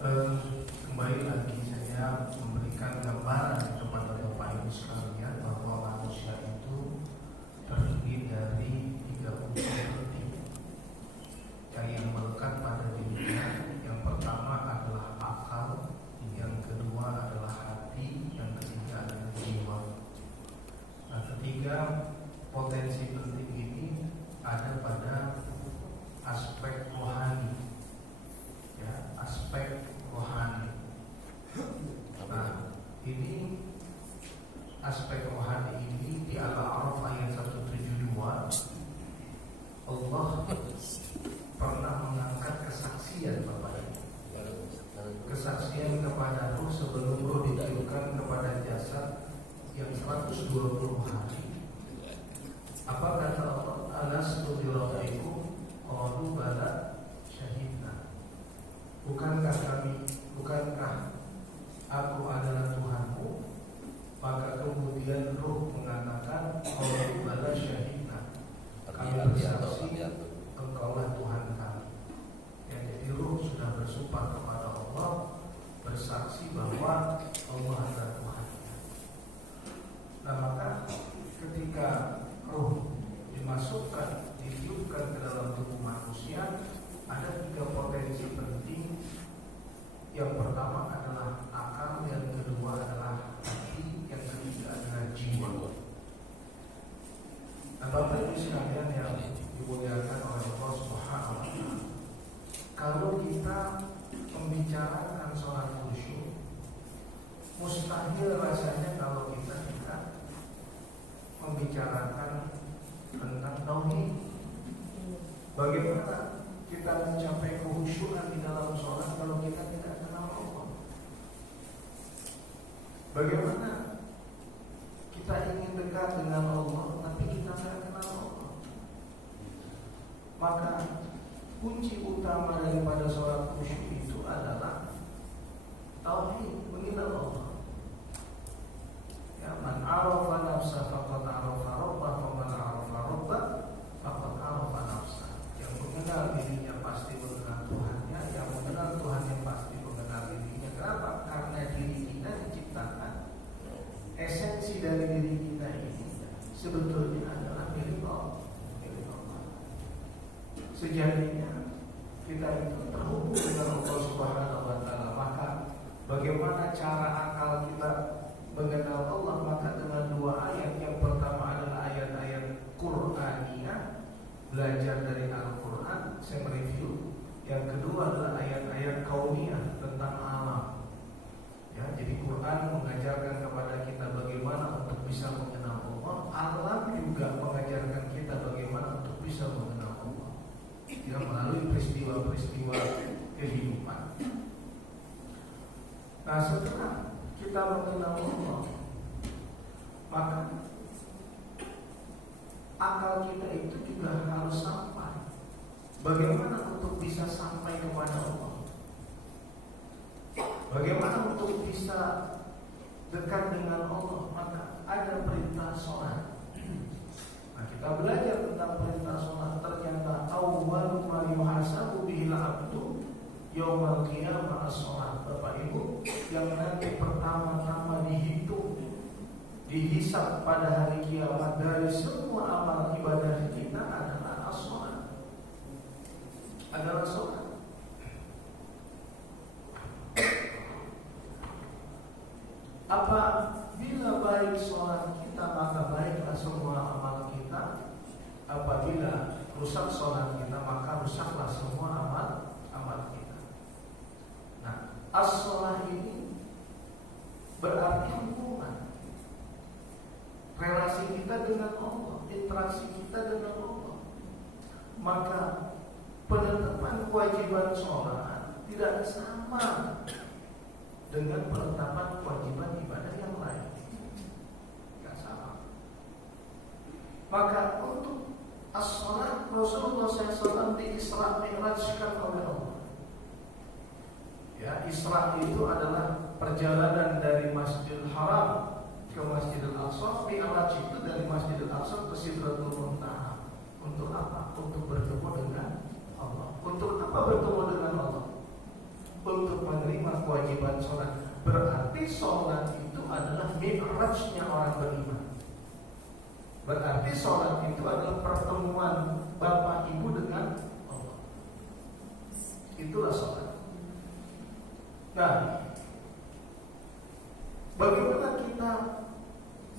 Kembali lagi saya memberikan gambaran kepada Bapak Ibu sekalian bahwa manusia itu terdiri dari 3 unsur penting yang melekat pada dirinya. Yang pertama adalah akal, yang kedua adalah hati, yang ketiga adalah jiwa. Nah, ketiga potensi penting ini ada pada aspek rohani, ya, aspek rohani. Nah, ini aspek rohani ini di Al-A'raf ayat 172 Allah pernah mengangkat kesaksian Bapak Ibu. Kesaksian kepada ruh sebelum ruh ditiupkan kepada jasad yang 120 hari. Apa kata Allah? Alastu birabbikum qalu bala syahidna. Bukankah aku adalah Tuhanmu? Maka kemudian ruh mengatakan qalu bala syahidna. Kami bersaksi Engkaulah Tuhan kami. Ya, jadi ruh sudah bersumpah kepada Allah, bersaksi bahwa Allah adalah Tuhan. Nah, maka ketika ruh dimasukkan, ditiupkan ke dalam tubuh manusia, ada 3 potensi penting. Yang pertama adalah akal, yang kedua adalah hati, yang ketiga adalah jiwa. Nah, Bapak Ibu sekalian yang dimuliakan oleh Allah Subhanahu wa Ta'ala, kalau kita membicarakan sholat khusyuk, mustahil rasanya kalau kita tidak membicarakan tentang tauhid. Bagaimana kita mencapai khusyukan di dalam sholat kalau kita tidak kenal Allah? Bagaimana kita ingin dekat dengan Allah tapi kita tidak kenal Allah? Maka kunci utama daripada sholat khusyuk itu adalah tauhid, mengenal Allah. Ya, man arafa nafsa faqad arafa rabbah, wa man arafa rabbah faqad arafa nafsa. Yang mengenal dirinya pasti mengenal Tuhannya, yang mengenal Tuhan yang pasti mengenal dirinya. Kenapa? Karena diri kita diciptakan, esensi dari diri kita ini sebetulnya adalah milik Allah. Sejatinya kita itu terhubung dengan Allah Subhanahu wa Ta'ala. Maka bagaimana cara akal kita mengenal Allah? Maka dengan 2 ayat. Yang pertama adalah ayat-ayat Qur'aniyah, belajar dari Al-Quran, saya mereview. Yang kedua adalah ayat-ayat kauniyah tentang alam. Ya, jadi Quran mengajarkan kepada kita bagaimana untuk bisa mengenal Allah. Alam juga mengajarkan kita bagaimana untuk bisa mengenal Allah, ya, melalui peristiwa-peristiwa kehidupan. Nah, setelah kita mengenal Allah, maka akal kita itu juga harus sampai. Bagaimana untuk bisa sampai kepada Allah? Bagaimana untuk bisa dekat dengan Allah? Maka ada perintah sholat. Nah, kita belajar tentang perintah sholat. Ternyata awwal ma yuhasabu bihil abdu yaumal qiyamah as-sholat. Bapak Ibu, yang nanti pertama-tama dihitung, dihisab pada hari kiamat dari semua amal ibadah kita adalah as-sholat, adalah sholat. Apabila baik sholat kita, maka baiklah semua amal kita. Apabila rusak sholat kita, maka rusaklah semua amal kita. Nah, as-sholat ini berarti hubungan, relasi kita dengan Allah, interaksi kita dengan Allah. Maka penetapan kewajiban sholat tidak sama dengan penetapan kewajiban ibadah yang lain. Tidak sama. Maka untuk as-sholat, Rasulullah SAW di Isra Mi'rajkan oleh Allah. Ya, Isra itu adalah perjalanan dari Masjidil Haram ke Masjidil Aqsa. Mi'raj itu dari Masjidil Aqsa ke Sidratul Muntaha. Untuk apa? Untuk bertemu dengan Allah. Untuk apa bertemu dengan Allah? Untuk menerima kewajiban sholat. Berarti sholat itu adalah mi'rajnya orang beriman. Berarti sholat itu adalah pertemuan Bapak Ibu dengan Allah. Itulah sholat. Nah, bagaimana kita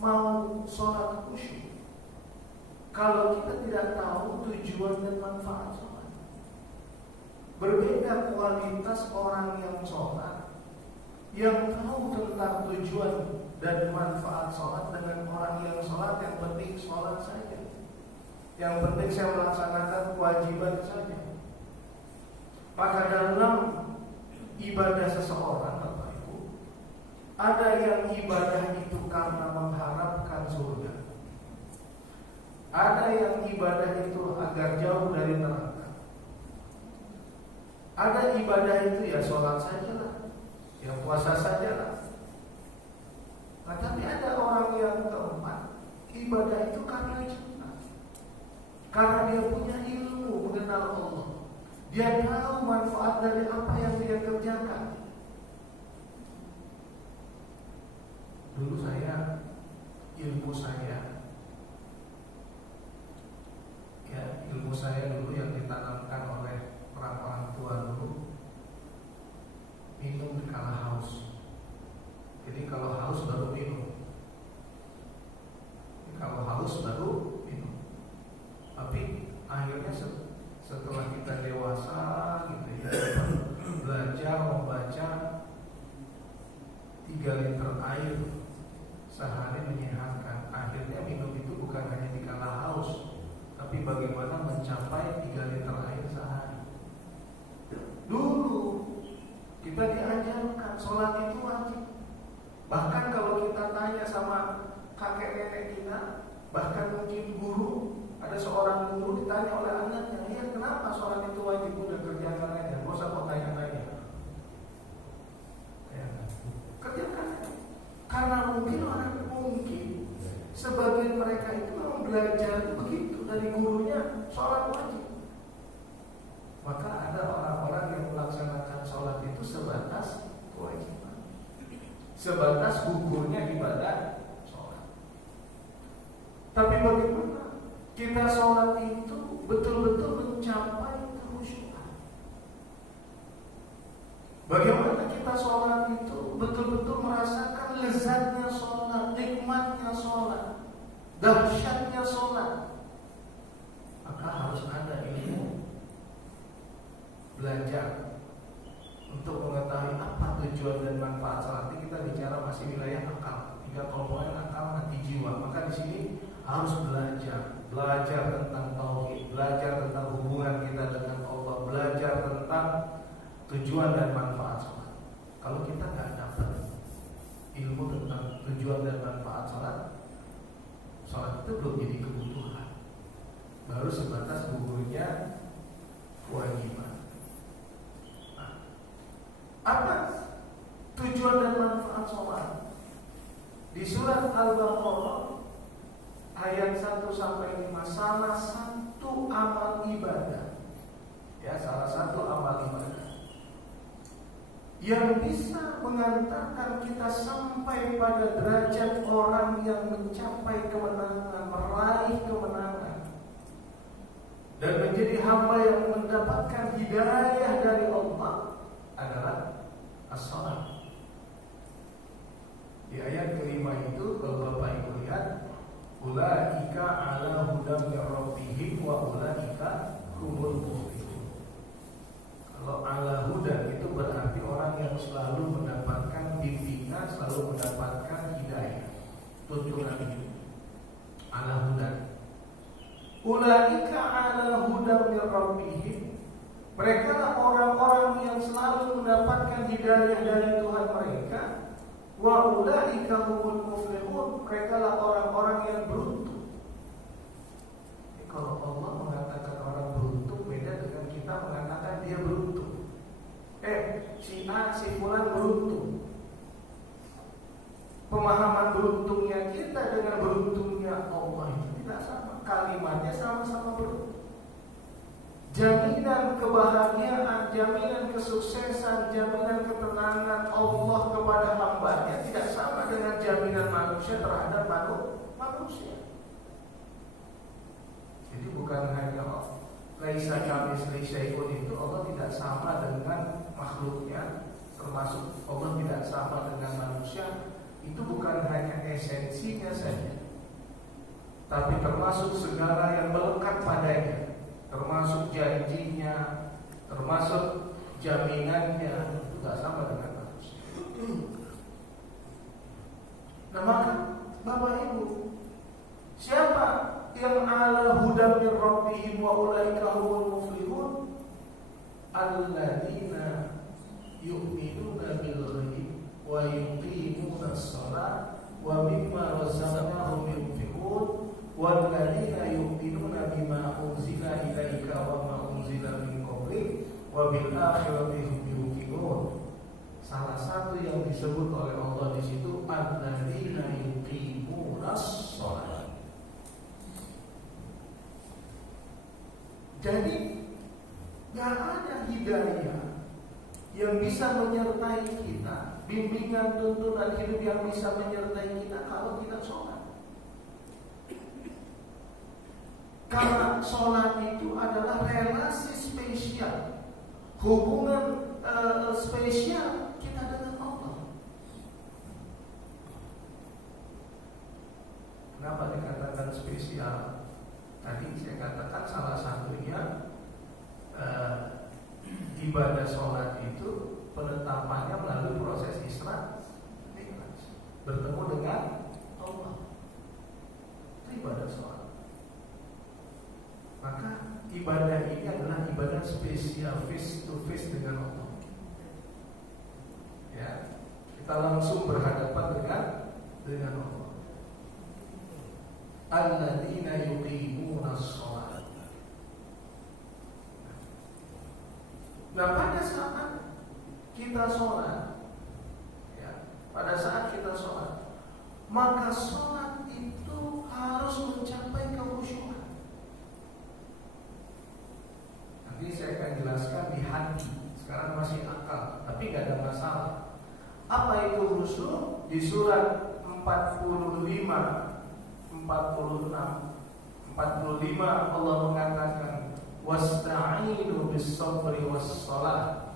mau sholat khusyuk kalau kita tidak tahu tujuan dan manfaat sholat? Berbeda kualitas orang yang sholat, yang tahu tentang tujuan dan manfaat sholat, dengan orang yang sholat yang penting sholat saja, yang penting saya melaksanakan kewajiban saja. Maka dalam ibadah seseorang, Bapak Ibu, ada yang ibadah itu karena mengharapkan surga, ada yang ibadah itu agar jauh dari neraka, ada ibadah itu ya sholat sajalah, ya puasa sajalah. Nah, tapi ada orang yang keempat, ibadah itu karena cinta, karena dia punya ilmu mengenal Allah, dia tahu manfaat dari apa yang dia kerjakan. Dulu ilmu saya dulu yang ditanamkan oleh orang tua dulu, minum kala haus. Jadi kalau haus baru minum. Kalau haus baru minum. Tapi akhirnya setelah kita dewasa gitu ya, belajar membaca 3 liter air sehari menyehatkan. Akhirnya minum itu bukan hanya di kala haus, tapi bagaimana mencapai 3 liter air sehari. Dulu kita diajarkan sholat itu wajib. Bahkan kalau kita tanya sama kakek nenek kita, bahkan mungkin guru, ada seorang guru ditanya oleh anaknya, ya kenapa sholat itu wajib? Udah kerjakan aja, gak usah kok tanya-tanya. Ya, kerjakan aja. Karena mungkin sebagian mereka itu memang belajar begitu dari gurunya, sholat wajib. Maka ada orang-orang yang melaksanakan sholat itu sebatas kewajiban, sebatas gugurnya ibadah sholat. Tapi bagaimana kita sholat itu betul-betul mencapai kekhusyukan? Bagaimana kita sholat itu betul-betul merasakan lezatnya sholat, nikmatnya sholat, dahsyatnya sholat? Maka harus ada ilmu, belajar untuk mengetahui apa tujuan dan manfaat sholat. Ini kita bicara masih wilayah akal, 3 komponen akal, hati, jiwa. Maka di sini harus belajar tentang tauhid, belajar tentang hubungan kita dengan Allah, belajar tentang tujuan dan manfaat sholat. Kalau kita nggak dapat ilmu tentang tujuan dan manfaat sholat, sholat itu belum jadi kebutuhan, baru sebatas gugurnya kewajiban. Apa tujuan dan manfaat sholat? Di surat Al-Baqarah ayat 1-5, salah satu amal ibadah, ya, salah satu amal ibadah yang bisa mengantarkan kita sampai pada derajat orang yang mencapai kemenangan, meraih kemenangan, dan menjadi hamba yang mendapatkan hidayah dari Allah adalah as-salat. Di ayat kelima itu, kalau Bapak Ibu lihat, ulaika ala hudam min rabbihim wa ulaika humul muflihun. Kalau ala hudan itu berarti orang yang selalu mendapatkan bimbingan, selalu mendapatkan hidayah, tuntunan hidup. Ala hudan. Ulaika ala hudam min rabbihim, mereka lah orang-orang yang selalu mendapatkan hidayah dari Tuhan mereka. Wa ulaika humul muflihun, mereka lah orang-orang yang beruntung. Kalau Allah mengatakan orang beruntung, beda dengan kita mengatakan dia beruntung. Si A, si fulan beruntung. Pemahaman beruntungnya kita dengan beruntungnya Allah itu tidak sama. Kalimatnya sama-sama beruntung. Jaminan kebahagiaan, jaminan kesuksesan, jaminan ketenangan Allah kepada hambanya tidak sama dengan jaminan manusia terhadap manusia. Jadi bukan hanya laisa kamitslihi syai'un itu Allah tidak sama dengan makhluknya, termasuk Allah tidak sama dengan manusia. Itu bukan hanya esensinya saja, tapi termasuk segala yang melekat padanya, termasuk janjinya, termasuk jaminannya, itu tidak sama dengan manusia. Nah maka Bapak Ibu, siapa yang ala hudan min rabbihim wa ulaika humul muflihun? Alladzina yu'minuna bil ghaib wa yuqimuna as-shalah wa mimma razaqnahum yunfiqun walladzina yu'minuna bima unzila ilaika wa ma unzila min qablik wa bil akhirati hum yuqinun. Salah satu yang disebut oleh Allah di situ alladzina yuqimuna as-shalah. Jadi gak ada hidayah yang bisa menyertai kita, bimbingan tuntunan hidup yang bisa menyertai kita kalau tidak sholat. Karena sholat itu adalah relasi spesial, hubungan spesial kita dengan Allah. Kenapa dikatakan spesial? Tadi saya katakan salah satunya ibadah sholat itu penetapannya melalui proses Isra Mi'raj, bertemu dengan Allah. Itu ibadah sholat. Maka ibadah ini adalah ibadah spesial, face to face dengan Allah. Ya, kita langsung berhadapan dengan Allah. Alladzina yuqimuna as-shalah. Nah pada saat kita sholat, ya, pada saat kita sholat, maka sholat itu harus mencapai kekhusyuan. Nanti saya akan jelaskan di hati. Sekarang masih akal, tapi gak ada masalah. Apa itu khusyuk? Di surat 45 Allah mengatakan wasta'inu bis-sabri was-shalah.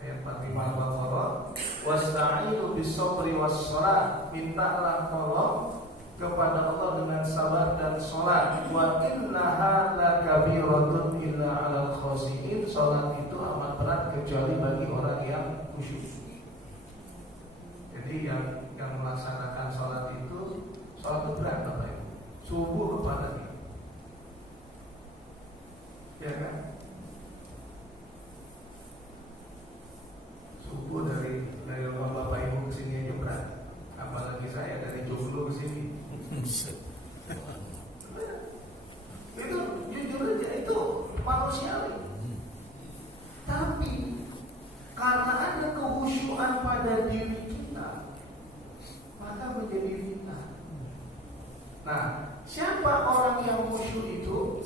Ayat 45 Al-Baqarah, wasta'inu bis-sabri was-shalah, mintalah tolong kepada Allah dengan sabar dan salat. Wa innaha lakabiratun illa 'alal khashi'in. Salat itu amat berat kecuali bagi orang yang khusyuk. Jadi yang melaksanakan salat itu salat berat apa itu? Subuh kepada dia. Ya kan? Subuh dari rumah Bapak Ibu ke sini aja berat. Apalagi saya dari Jomblo ke sini. Itu jujur aja itu manusiawi. Tapi karena ada kekhusyuan pada diri kita, maka menjadi fitnah. Nah, siapa orang yang khusyuk itu?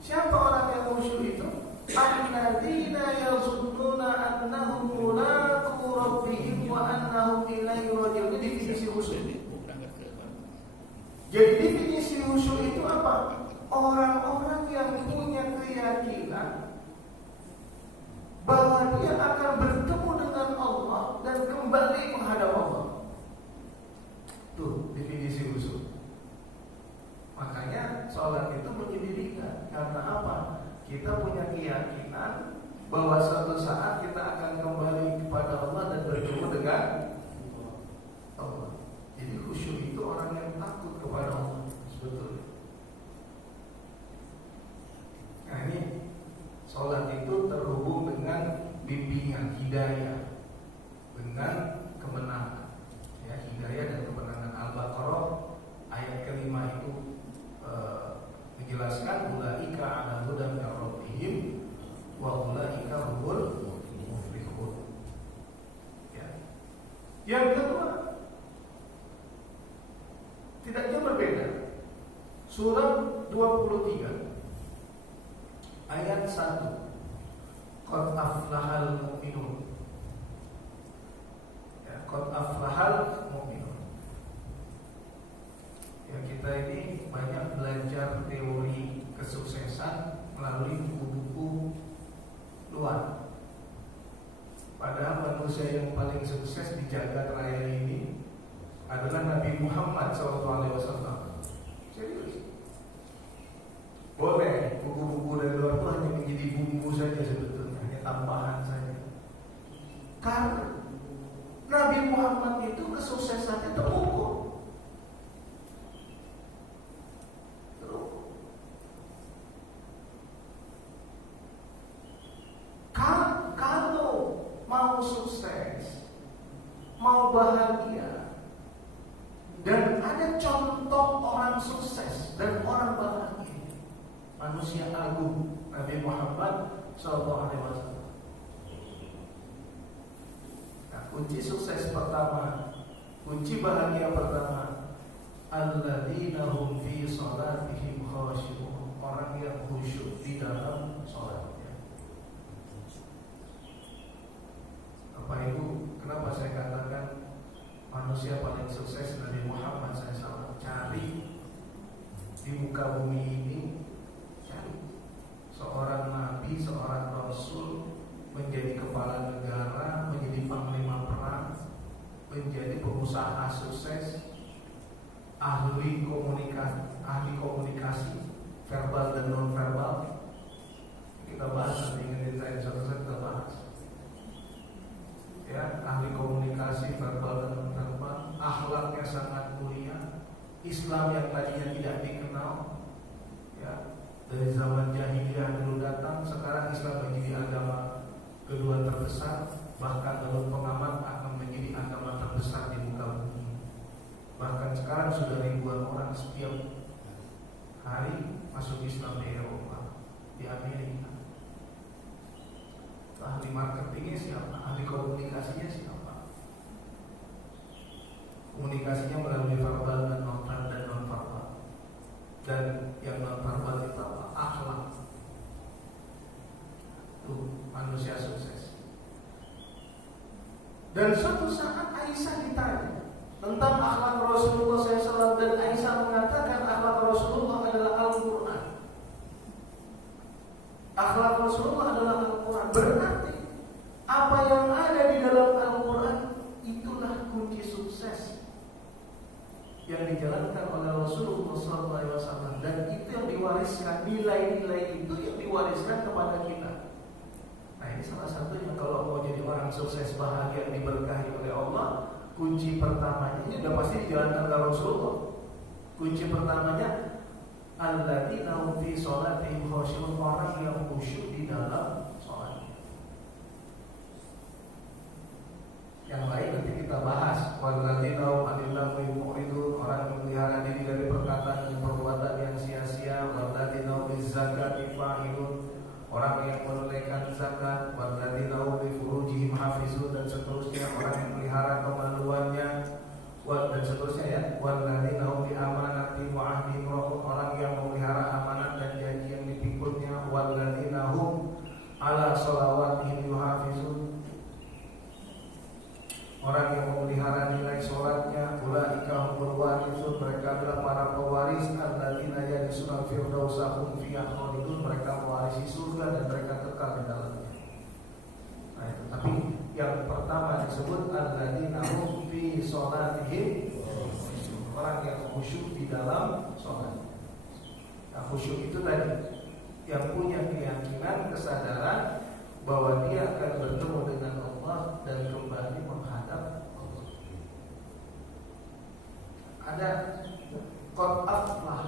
Siapa orang yang khusyuk itu? Alladzina yazunnuna annahum mulaqu rabbihim wa annahum ilaihi raji'un. Ini definisi khusyuk. Jadi definisi khusyuk itu apa? Orang-orang yang punya keyakinan bahwa dia akan bertemu dengan Allah dan kembali menghadap Allah. Tuh definisi khusyuk. Makanya sholat itu menyedihkan. Karena apa? Kita punya keyakinan bahwa suatu saat kita akan kembali kepada Allah dan bertemu dengan Allah. Jadi khusyuk itu orang yang takut kepada Allah sebetulnya. Nah ini sholat itu terhubung dengan bimbingan, hidayah, dengan kemenangan. Ya, hidayah dan kemenangan. Al-Baqarah ayat kelima itu menjelaskan ulaika ala hudan min rabbihim wa ulaika humul muflihun. Ya. Yang kedua, tidak jauh berbeda. Surat 23 Padahal manusia yang paling sukses di jagat raya ini adalah Nabi Muhammad SAW. Serius. Boleh buku-buku dari luar itu hanya menjadi bumbu saja sebetulnya, hanya tambahan saja. Karena Nabi Muhammad itu kesuksesannya terukur. Kalau mau sukses, mau bahagia, dan ada contoh orang sukses dan orang bahagia, manusia agung Nabi Muhammad SAW. Nah, kunci sukses pertama, kunci bahagia pertama, alladzina hum fi salatihim khashi'un, orang yang khusyuk di dalam salatnya. Bapak Ibu, kenapa saya katakan manusia paling sukses Nabi Muhammad SAW? Cari di muka bumi ini, cari seorang nabi, seorang rasul menjadi kepala negara, menjadi panglima perang, menjadi pengusaha sukses, ahli komunikasi verbal dan non verbal. Kita bahas nanti, ingin satu-satu kita bahas. Ya, ahli komunikasi verbal dan non verbal, akhlaknya sangat mulia, Islam yang tadinya tidak dikenal, ya, dari zaman jahiliyah dulu datang, sekarang Islam menjadi agama kedua terbesar, bahkan menurut pengamat akan menjadi agama terbesar di muka bumi. Bahkan sekarang sudah ribuan orang setiap hari masuk Islam di Eropa, di Amerika. Ahli marketingnya siapa? Ahli komunikasinya siapa? Komunikasinya melalui verbal dan non verbal. Dan yang non verbal itu apa? Akhlak. Tuh, manusia sukses. Dan suatu saat Aisyah ditanya tentang akhlak Rasulullah SAW, dan Aisyah mengatakan akhlak Rasulullah adalah Al-Quran. Akhlak Rasulullah adalah Al-Quran. Berarti apa yang ada di dalam Al-Quran itulah kunci sukses yang dijalankan oleh Rasulullah SAW, dan itu yang diwariskan, nilai-nilai itu yang diwariskan kepada kita. Nah, ini salah satunya kalau mau jadi orang sukses, bahagia, diberkahi oleh Allah. Kunci pertamanya ini sudah pasti dijalankan oleh Rasulullah. Kunci pertamanya alladzina hum fi sholatihim khashi'un, orang yang khusyuk di dalam sholat. Yang lain nanti kita bahas. Walladzina hum 'anil lagwi mu'ridun, orang yang memelihara diri dari perkataan dan perbuatan yang sia-sia. Walladzina hum lizzakati fa'ilun, orang yang menunaikan zakat. Walladzina hum li furujihim hafizun, dan seterusnya, orang yang melihara kemaluannya, dan seterusnya, ya. Walladzina hum li amanati wa ahdihim ra'un, orang yang memelihara amanat dan janji yang dipikulnya. Walladzina hum ala sholawatihim yuhafizun, orang yang memelihara nilai sholatnya. Ulaika humul warithun, mereka adalah para pewaris. Alladzina yarisuna firdausa hum fiha khalidun, mereka mewarisi surga dan mereka kekal di dalamnya. Nah, itu. Tapi yang pertama disebut alladzina hum fi sholatihim, orang yang khusyuk di dalam sholat. Nah, khusyuk itu tadi yang punya keyakinan, kesadaran bahwa dia akan bertemu dengan Allah dan kembali menghadap Allah. Ada qad aflah,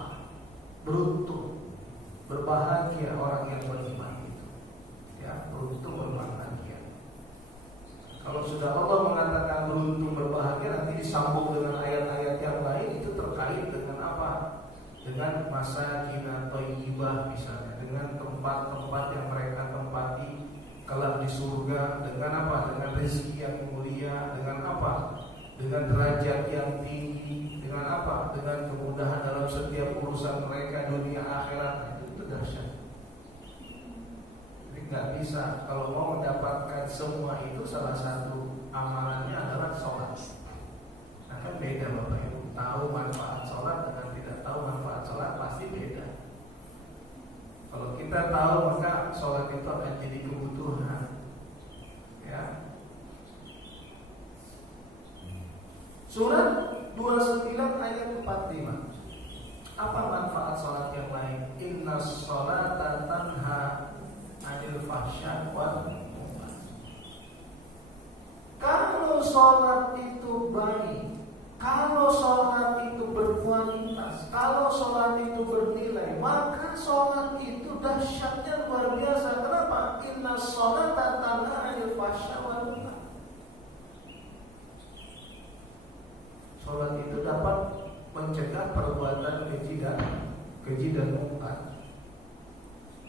beruntung, berbahagia orang yang beriman itu. Ya, beruntung, berbahagia. Kalau sudah Allah mengatakan beruntung, berbahagia, nanti disambung dengan ayat-ayat yang lain, itu terkait dengan apa? Dengan masakin thayyibah misalnya, dengan tempat-tempat yang mereka tempati kelak di surga, dengan apa? Dengan rezeki yang mulia, dengan apa? Dengan derajat yang tinggi, dengan apa? Dengan kemudahan dalam setiap urusan mereka dunia akhirat. Itu dahsyat. Jadi nggak bisa, kalau mau mendapatkan semua itu, salah satu amalannya adalah sholat. Nah, kan beda Bapak Ibu. Tahu manfaat sholat dengan tidak tahu manfaat sholat pasti beda. Kalau kita tahu, maka sholat itu akan jadi kebutuhan. Ya, Surat 29 ayat 45. Apa manfaat sholat yang lain? Inna sholata tanha 'anil fahsya wal munkar. Kalau sholat itu baik, kalau sholat itu berkualitas, kalau sholat itu bernilai, maka sholat itu dahsyatnya luar biasa. Kenapa? Inna sholata tanha 'anil fahsya wal munkar. Sholat itu dapat mencegah perbuatan keji dan mungkar.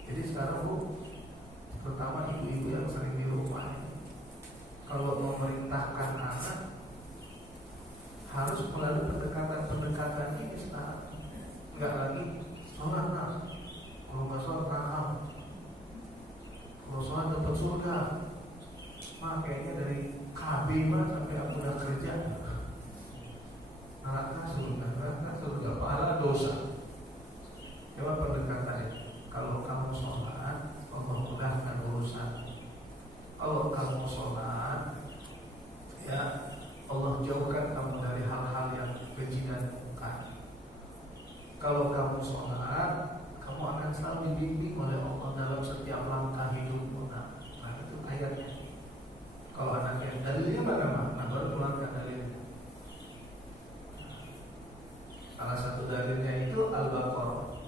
Jadi sekarang Bu, terutama ibu-ibu yang sering di rumah, kalau memerintahkan anak harus melalui pendekatan ini sekarang. Enggak lagi sholat nak, kalau nggak sholat nakal, kalau sholat dapat surga. Makanya dari KB mah sampai aku udah kerja, neraka surga, pahala dosa. Coba pendekatannya. Kalau kamu sholat, Allah mudahkan urusan. Kalau kamu sholat, ya Allah jauhkan kamu dari hal-hal yang keji dan mungkar. Kalau kamu sholat, kamu akan selalu dibimbing oleh Allah dalam setiap langkah hidupmu. Nah itu ayatnya. Kalau anaknya dalilnya bagaimana? Nah baru keluarkan dalilnya. Salah satu dalilnya itu Al-Baqarah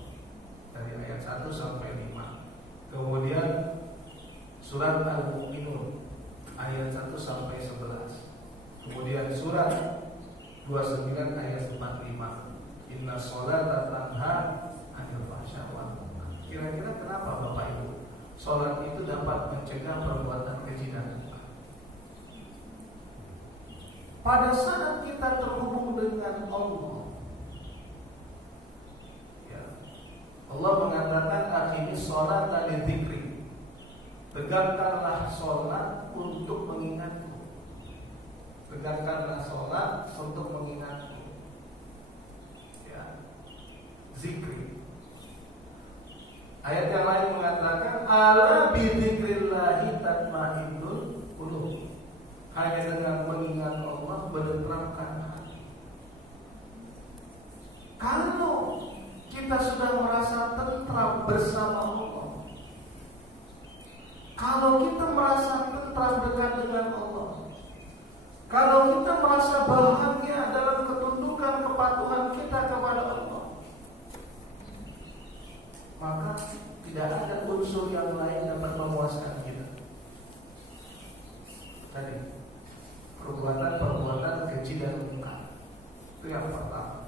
dari ayat 1 sampai 5. Kemudian surat Al-Mu'minun ayat 1 sampai 11. Kemudian surat 29 ayat 45. Inna sholata tanha 'anil fahsya wal munkar. Kira-kira kenapa Bapak Ibu sholat itu dapat mencegah perbuatan keji dan mungkar? Pada saat kita terhubung dengan Allah, Allah mengatakan aqimis sholata lidzikri. Tegakkanlah sholat untuk mengingatku. Tegakkanlah sholat untuk mengingatku. Ya. Zikri. Ayat yang lain mengatakan ala bidzikrillahi tatmainnul qulub. Hanya dengan mengingat Allah menenteramkan hati. Kalau kita sudah merasa tentram bersama Allah, kalau kita merasa tentram dekat dengan Allah, kalau kita merasa bahagia dalam ketundukan kepatuhan kita kepada Allah, maka tidak ada unsur yang lain dapat memuaskan kita. Tadi perbuatan keji dan mungkar. Itu yang pertama.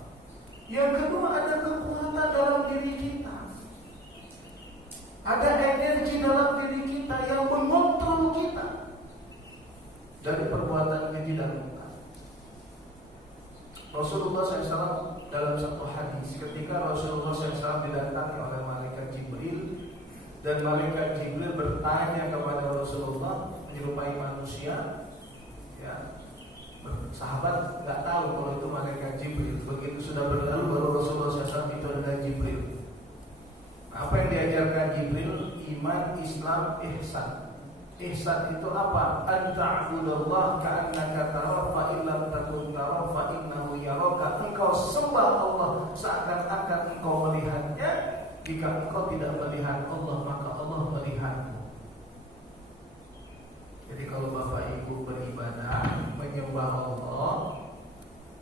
Yang kedua, ada kekuatan dalam diri kita. Ada energi dalam diri kita yang mengontrol kita dari perbuatan keji dan mungkar. Rasulullah SAW dalam satu hadis, ketika Rasulullah SAW didatangi oleh malaikat Jibril, dan malaikat Jibril bertanya kepada Rasulullah, menyerupai manusia, ya. Sahabat nggak tahu kalau itu malaikat Jibril. Begitu sudah berlalu baru Rasulullah SAW itu adalah Jibril. Apa yang diajarkan Jibril? Iman, Islam, ihsan. Ihsan itu apa? Anta'budallah ka'annaka tarahu fa illam takun tarahu fa innahu yaraka. Engkau sembah Allah seakan-akan engkau melihatnya. Jika engkau tidak melihat Allah, maka Allah melihatmu. Jadi kalau Bapak Ibu beribadah menyembah Allah,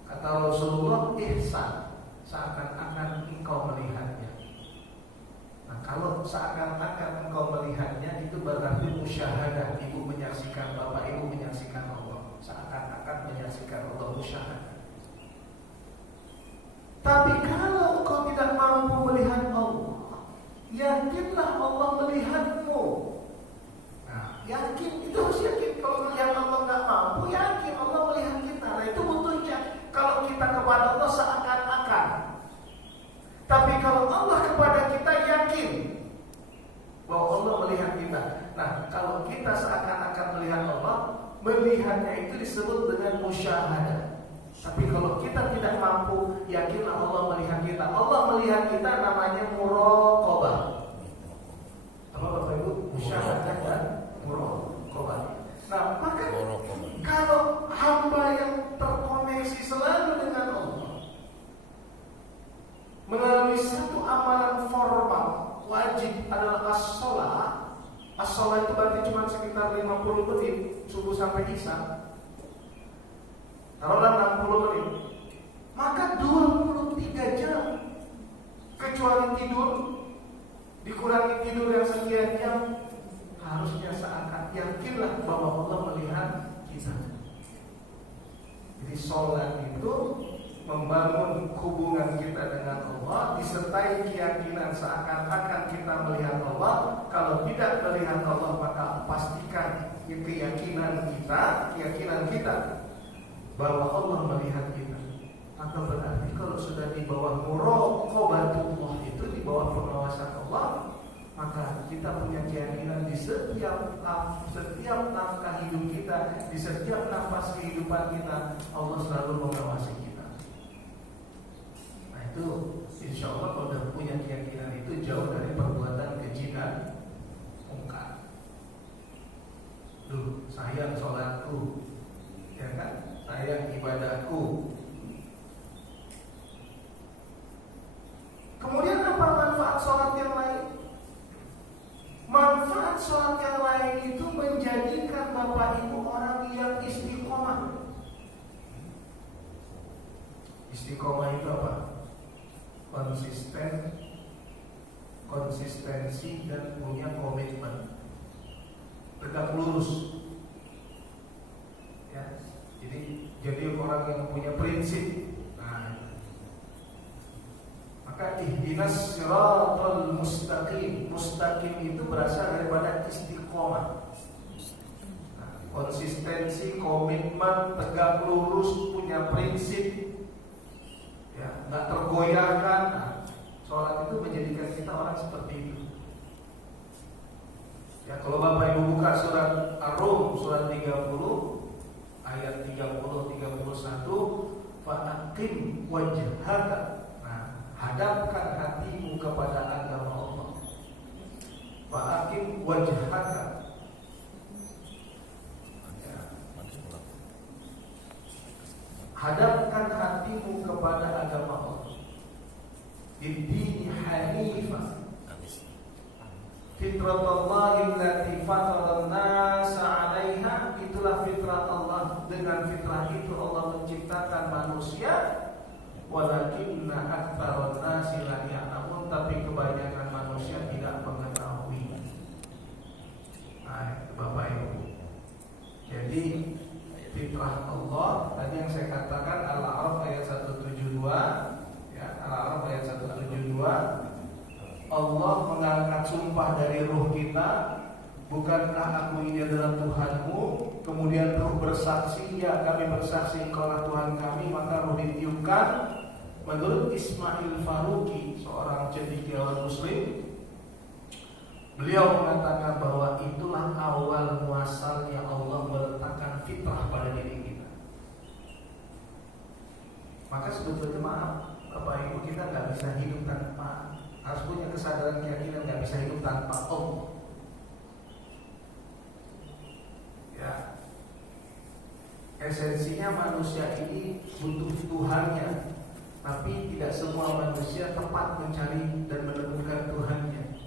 kata Rasulullah, ihsan, seakan-akan engkau melihatnya. Nah kalau seakan-akan engkau melihatnya, itu berarti musyahadah. Ibu menyaksikan, Bapak Ibu menyaksikan Allah, seakan-akan menyaksikan Allah, musyahadah. Tapi kalau engkau tidak mampu melihat Allah, yakinlah Allah melihatmu. Yakin, itu harus yakin. Kalau melihat Allah nggak mampu, yakin Allah melihat kita. Nah itu butuhnya. Kalau kita kepada Allah seakan-akan, tapi kalau Allah kepada kita yakin bahwa Allah melihat kita. Nah kalau kita seakan-akan melihat Allah, melihatnya itu disebut dengan musyahadah. Tapi kalau kita tidak mampu, yakinlah Allah melihat kita. Allah melihat kita namanya muraqabah. Apa Bapak Ibu? Musyahadah dan muraqabah. Nah, maka kalau hamba yang terkoneksi selalu sekitar 50 menit subuh sampai isya, taruhlah 60 menit, maka 23 jam kecuali tidur, dikurangi tidur yang sekian jam, harusnya seakan yakinlah bahwa Allah melihat kita. Jadi sholat itu membangun hubungan kita dengan Allah disertai keyakinan seakan-akan kita melihat Allah. Kalau tidak melihat Allah, maka pastikan keyakinan kita bahwa Allah melihat kita. Maka berarti kalau sudah di bawah muraqabatullah, itu di bawah pengawasan Allah, maka kita punya keyakinan di setiap langkah hidup kita, di setiap nafas kehidupan kita, Allah selalu mengawasi kita. Nah itu insya Allah kalau sudah punya keyakinan itu, jauh dari perbuatan keji dan mungkar. Duh, sayang sholatku, ya kan? Sayang ibadahku. Kemudian apa manfaat sholat yang lain? Manfaat sholat yang lain itu menjadikan Bapak Ibu orang yang istiqomah. Istiqomah itu apa? Konsistensi dan punya komitmen, tegak lurus. Ya, jadi orang yang punya prinsip. Maka ihdinas siratal mustaqim. Mustaqim itu berasal daripada istiqomah. Konsistensi, komitmen, tegak lurus, punya prinsip, ya, nggak tergoyahkan. Sholat itu menjadikan kita orang seperti itu. Ya, kalau Bapak Ibu buka surat Ar-Rum surat 30 ayat 30-31, fa'aqim wajhaka. Hadapkan hatimu kepada agama Allah. Fa'aqim wajhaka. Hadapkan hatimu kepada agama Allah. Dini hanifah. Fitratullahi allati fatara an-nasa 'alaiha. Itulah fitrah Allah. Dengan fitrah itu Allah menciptakan manusia. Walakinna aktsarun nasi la ya'lamun, tapi kebanyakan manusia tidak mengetahui. Nah, Bapak Ibu. Jadi fitrah Allah tadi yang saya katakan Al-A'raf ayat 172, ya, Al-A'raf ayat 172. Allah mengangkat sumpah dari ruh kita, bukankah aku ini adalah Tuhanmu? Kemudian ruh bersaksi, ya kami bersaksi engkaulah Tuhan kami. Maka ruh ditiupkan. Menurut Ismail Faruqi, seorang cendekiawan Muslim, beliau mengatakan bahwa itulah awal muasalnya Allah meletakkan fitrah pada diri kita. Maka sebetulnya maaf, Bapak Ibu, kita nggak bisa hidup tanpa, harus punya kesadaran keyakinan nggak bisa hidup tanpa Allah. Ya, esensinya manusia ini butuh Tuhannya. Tapi tidak semua manusia tepat mencari dan menemukan Tuhannya.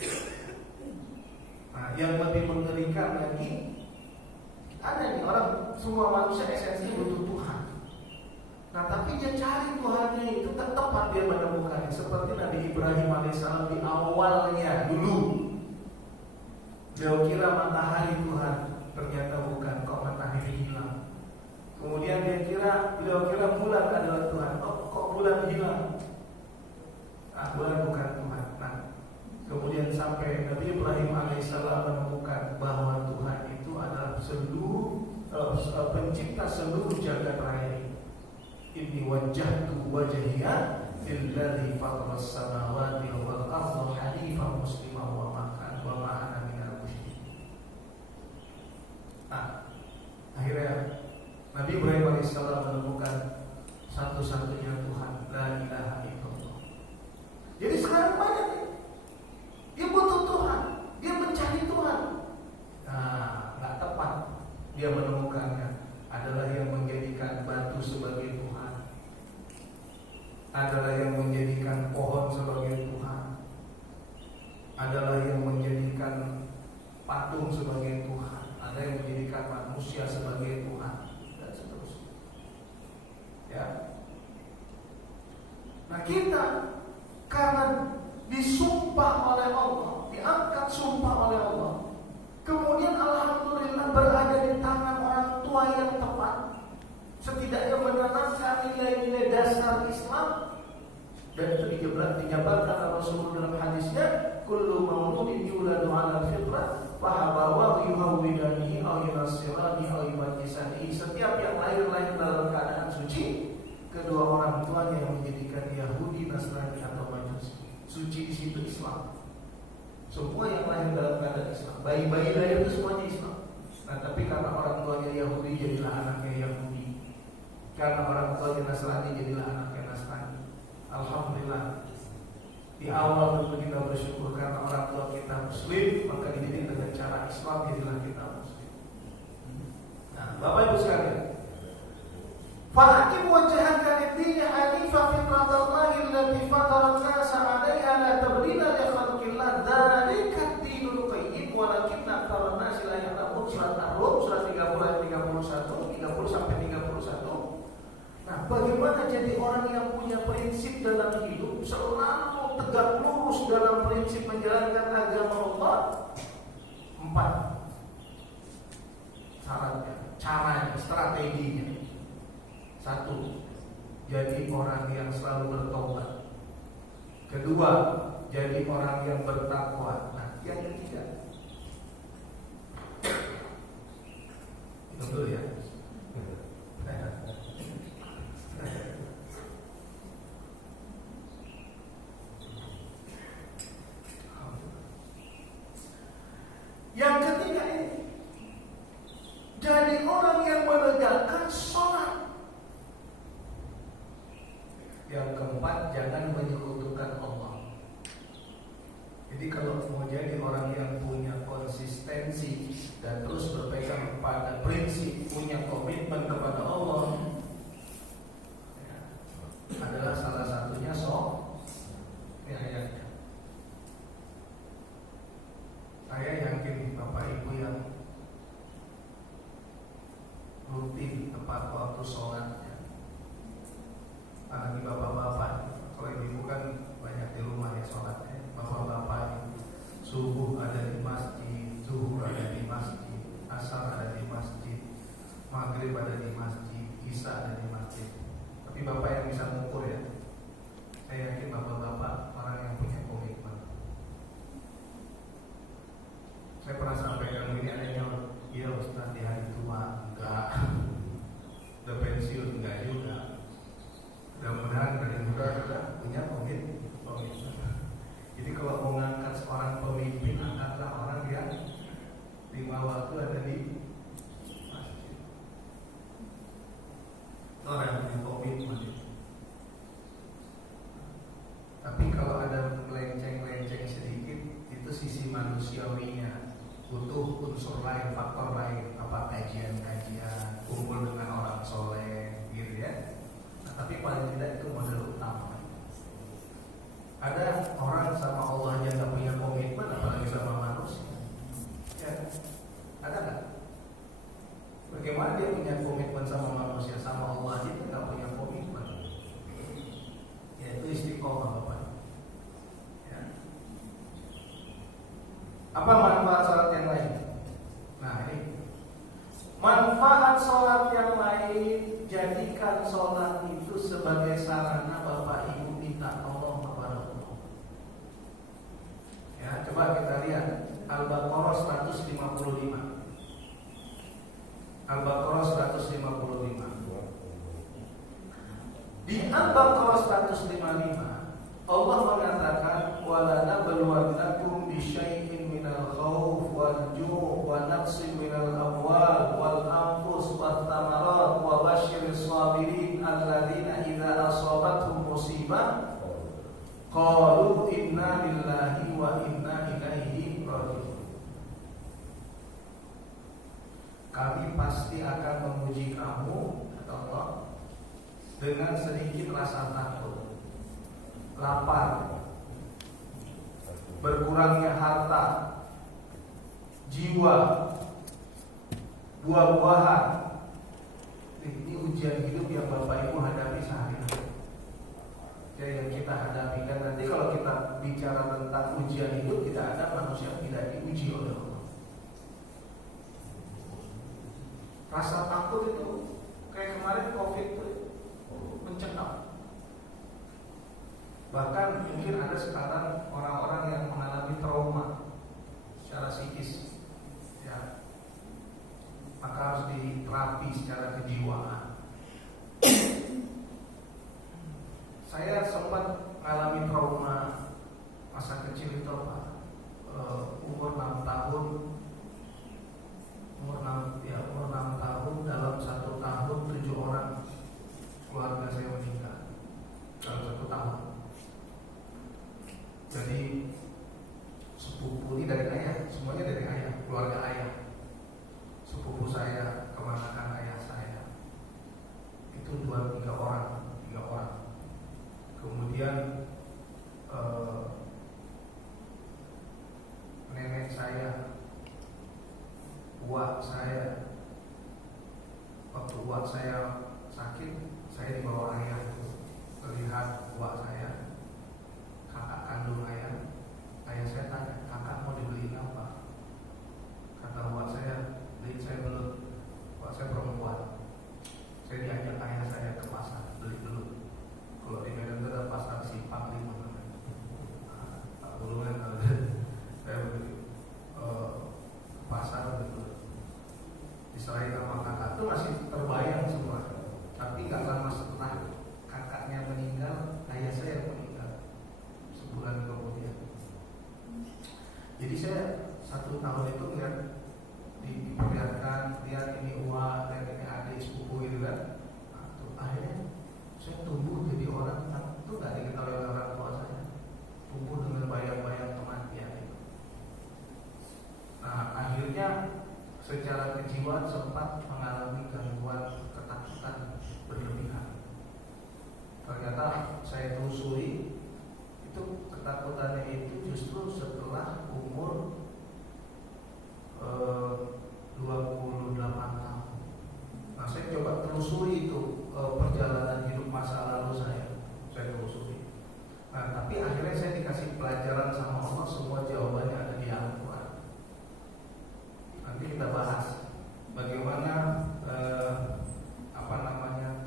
Nah, yang lebih mengerikan lagi, ada nih orang, semua manusia esensinya butuh Tuhan. Nah, tapi dia cari Tuhannya itu tak tepat dia menemukannya. Seperti Nabi Ibrahim alaihissalam di awalnya dulu, beliau kira matahari Tuhan, ternyata bukan, kok matahari hilang. Kemudian beliau kira bulan adalah Tuhan. Kok bulan hilang? Bulan bukan Tuhan. Nah, kemudian sampai Nabi Ibrahim alaihissalam menemukan bahwa Tuhan itu adalah pencipta seluruh jagat raya ini. Inni wajjahtu wajhiya lilladzi fatara as-samawati wal arda hanifan musliman wa ma ana minal musyrikin. Nah, akhirnya Nabi Ibrahim alaihissalam menemukan satu-satunya Tuhan, la ilaha illallah. Jadi sekarang banyak nih, dia butuh Tuhan, dia mencari Tuhan. Nah, nggak tepat dia menemukannya. Adalah yang menjadikan batu sebagai Tuhan, adalah yang menjadikan pohon sebagai Tuhan, adalah yang menjadikan patung sebagai Tuhan, ada yang menjadikan manusia sebagai Tuhan, dan seterusnya. Ya. Nah kita karena disumpah oleh Allah, diangkat sumpah oleh Allah, kemudian alhamdulillah berada di tangan orang tua yang tepat, setidaknya menanamkan nilai-nilai dasar Islam. Dan itu dijabarkan Rasulullah dalam hadisnya, kullu mauludin yuladu 'ala al-fitrah fa abawahu yuhawwidanihi aw yunasiranihi aw yumajjisanihi. Setiap yang lahir dalam keadaan suci, kedua orang tuanya yang menjadikan Yahudi, Nasrani atau Majusi. Suci di situ Islam. Semua yang lahir dalam keadaan Islam, bayi-bayi lahir itu semuanya Islam. Nah, tapi karena orang tuanya Yahudi, jadilah anaknya Yahudi. Karena orang tuanya Nasrani, jadilah anaknya Nasrani. Alhamdulillah. Di awal tentu kita bersyukur karena orang tua kita Muslim, maka dididik dengan cara Islam, jadilah kita Muslim. Nah, Bapak Ibu sekalian, fa'akim wajhaka lid-din hanifan fitratallahi allati fatara an-nasa 'alaiha la tabdila li khalqillah dzalika ad-dinul qayyim walakinna aktsara an-nasi la ya'lamun. Surat Ar-Rum surat 30 ayat 30 sampai 31. Nah, bagaimana jadi orang yang punya prinsip dalam hidup, selalu tegak lurus dalam prinsip menjalankan agama Allah? 4 syaratnya, caranya, strateginya. 1, jadi orang yang selalu bertobat. 2, jadi orang yang bertakwa. Nah, yang ketiga, betul ya. Yang ketiga ini, jadi orang yang menegakkan sholat. Yang keempat, jangan menyekutukan Allah. Jadi kalau mau jadi orang yang punya konsistensi dan terus berpegang pada prinsip, punya komitmen kepada Allah, ya, adalah salah satunya ayatnya. Saya yakin Bapak Ibu yang rutin tepat waktu sholat, ya. Apalagi bapak-bapak, kalau ibu kan banyak di rumah ya sholatnya. Bapak-bapak subuh ada di masjid, zuhur ada di masjid, asar ada di masjid, maghrib ada di masjid, isya ada di masjid. Tapi bapak yang bisa mengukur ya, saya yakin bapak-bapak orang yang punya komitmen. Saya pernah sampaikan ini adanya, ya Ustaz di hari tua, enggak. Udah pensiun, enggak juga. Mudah-mudahan dari muda sudah punya komitmen. Jadi kalau mau mengangkat seorang pemimpin, angkatlah orang yang 5 waktu ada di masjid. Orang yang punya komitmen. Tapi kalau ada melenceng-lenceng sedikit, itu sisi manusiawinya. Butuh unsur lain, faktor lain, apa kajian-kajian, kumpul dengan orang soleh, gitu ya. Nah, tapi paling tidak itu modal utama. Ada orang sama Allah yang nggak punya komitmen, apalagi sama manusia. Ya, ada nggak? Bagaimana dia punya komitmen sama manusia, sama Allah aja nggak punya komitmen? Yaitu istiqomah, Bapak. Apa manfaat sholat yang lain? Nah ini manfaat sholat yang lain, jadikan sholat itu sebagai sarana Bapak Ibu minta tolong kepada Allah. Ya, coba kita lihat Al-Baqarah 155. Al-Baqarah 155. Di Al-Baqarah 155 Allah mengatakan wala nabluwannakum bisyai'in minal khauf wal ju' wa naqsin minal amwal wal anfus wat thamarat wa basyiris sabirin alladzina idza asabatuhum musibah qalu inna lillahi wa inna ilaihi raji'un. Kami pasti akan menguji kamu, kata Allah, dengan sedikit rasa takut, lapar, berkurangnya harta, jiwa, buah-buahan. Ini ujian hidup yang Bapak Ibu hadapi sehari-hari. Ya, yang kita hadapi. Dan nanti kalau kita bicara tentang ujian hidup, tidak ada manusia yang tidak diuji oleh Allah. Rasa takut itu kayak kemarin COVID itu mencekam. Bahkan mungkin ada sekarang orang-orang yang mengalami trauma secara psikis, ya, maka harus diterapi secara kejiwaan. Saya sempat mengalami trauma masa kecil itu, Pak. Umur 6 tahun, umur 6 tahun, dalam 1 tahun 7 orang keluarga saya meninggal dalam 1 tahun. Jadi sepupu ini dari ayah, semuanya dari ayah, keluarga ayah. Sepupu saya, keponakan ayah saya, itu 2-3 orang. Kemudian nenek saya, uak saya, waktu uak saya sakit, saya dibawa ayah melihat uak saya, kakak kandung ayah. Ayah saya tanya, kakak mau dibeliin apa? Kata uak saya, beliin saya belut. Uak saya perempuan. Saya diajak ayah saya ke pasar beli belut. Kalau di Medan itu ada pasar Simpang 5 namanya. Pak Bulungan kalau saya beli pasar belut. Diserahin sama kakak itu masih terbayang semua. Tapi nggak lama setelah kakaknya meninggal, ayah saya meninggal sebulan kemudian. Jadi saya 1 tahun itu lihat diperlihatkan, lihat ini uang, lihat ini adik sepupu gitu kan. Nah, akhirnya saya tumbuh jadi orang itu nggak diketahui oleh orang tua saya, tumbuh dengan bayang-bayang kematian itu. Nah, akhirnya secara kejiwaan sempat mengalami gangguan ketakutan berlebihan. Ternyata saya telusuri, itu ketakutannya itu justru setelah umur 28 tahun. Nah, saya coba telusuri itu perjalanan hidup masa lalu saya telusuri. Nah, tapi akhirnya saya dikasih pelajaran sama Allah, semua jawabannya ada di Al-Quran. Nanti kita bahas bagaimana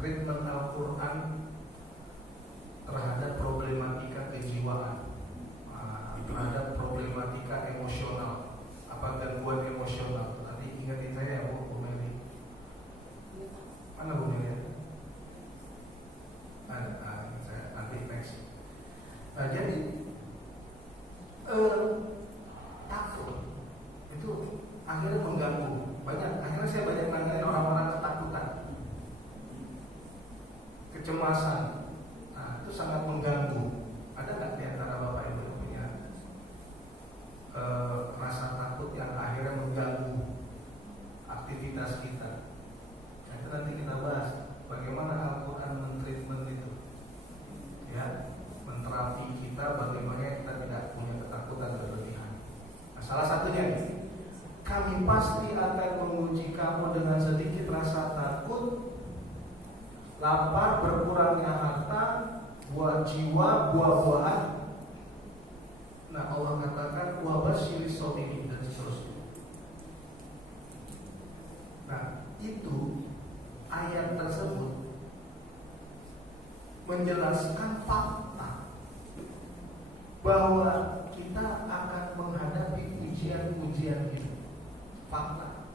treatment Al-Quran terhadap problematika kejiwaan, terhadap problematika emosional, gangguan emosional. Nanti ingatin saya ya Bu Meli. Mana Bu Meli? Saya nanti next. Jadi takut itu akhirnya mengganggu. Akhirnya saya banyak nanganin orang-orang ketakutan, kecemasan. Nah, itu sangat mengganggu. Ada nggak di antara Bapak Ibu yang punya rasa takut yang akhirnya mengganggu aktivitas kita? Nah, itu nanti kita bahas bagaimana Al-Quran men-treatment itu, ya, menterapi kita bagaimana kita tidak punya ketakutan berlebihan. Nah, salah satunya kami pasti akan menguji kamu dengan sedikit rasa takut, lapar, berkurangnya harta, buah jiwa, buah-buahan. Nah, Allah katakan wabasyiris shabirin dan seterusnya. Nah, itu ayat tersebut menjelaskan fakta bahwa kita akan menghadapi ujian-ujian itu. Fakta.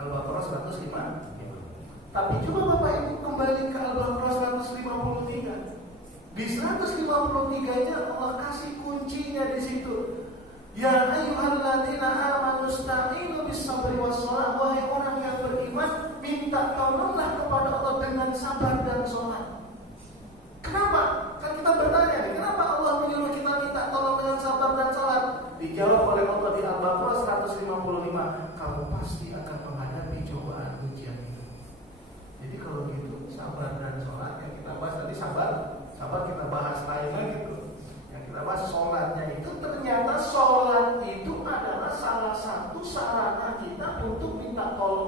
Al-Baqarah 105. Tapi coba Bapak Ibu kembali ke Al-Baqarah 153. Di 153-nya Allah kasih kuncinya di situ. Ya ayyuhalladzina amanu ista'inu bis-sabri was-shalah. Wahai orang yang beriman, minta tolonglah kepada Allah dengan sabar dan sholat. Kenapa? Kan kita bertanya nih, kenapa Allah menyuruh kita minta tolong dengan sabar dan sholat? Dijawab oleh Allah di Al-Baqarah 155. Kamu pasti akan menghadapi cobaan ujian itu. Jadi kalau gitu sabar dan sholat yang kita bahas tadi, sabar kita bahas lain lagi tuh. Yang kita bahas sholatnya itu, ternyata sholat itu adalah salah satu sarana kita untuk minta tolong